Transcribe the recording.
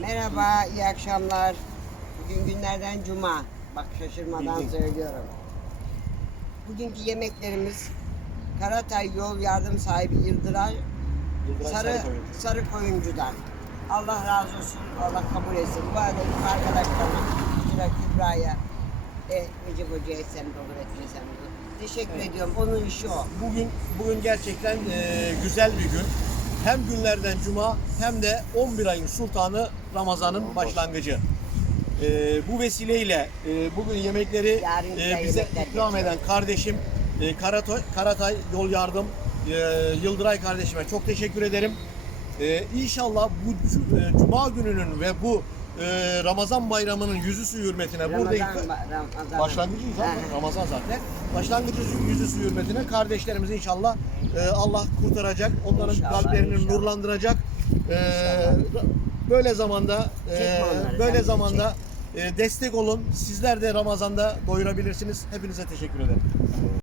Merhaba, iyi akşamlar. Bugün günlerden cuma. Bak şaşırmadan söylüyorum. Bugünkü yemeklerimiz Karatay Yol Yardım Sahibi Yıldıray Yıldıray Sarı, Sarıkoyun. Sarı Koyuncu'dan. Allah razı olsun, Allah kabul etsin. Bu arada arkadaşlarıma, Kübra Kübra'ya ve Recep Hoca'ya sen de olur etmesem de olur. Teşekkür ediyorum. Onun işi o. Bugün bugün gerçekten e, güzel bir gün. Hem günlerden cuma hem de 11 ayın sultanı Ramazan'ın başlangıcı. E, bu vesileyle e, bugün yemekleri e, bize ikram eden kardeşim e, Karatay, Karatay Yol Yardım e, Yıldıray kardeşime çok teşekkür ederim. E, inşallah bu e, cuma gününün ve bu e, Ramazan bayramının yüzü suyu hürmetine burada Ramazan. Başlangıcı zaten Aha. Ramazan zaten. Başlangıcı yüzüsü hürmetine kardeşlerimiz inşallah e, Allah kurtaracak. Onların İnşallah, kalplerini inşallah. nurlandıracak. E, böyle zamanda e, böyle zamanda e, destek olun. Sizler de Ramazan'da doyurabilirsiniz. Hepinize teşekkür ederim.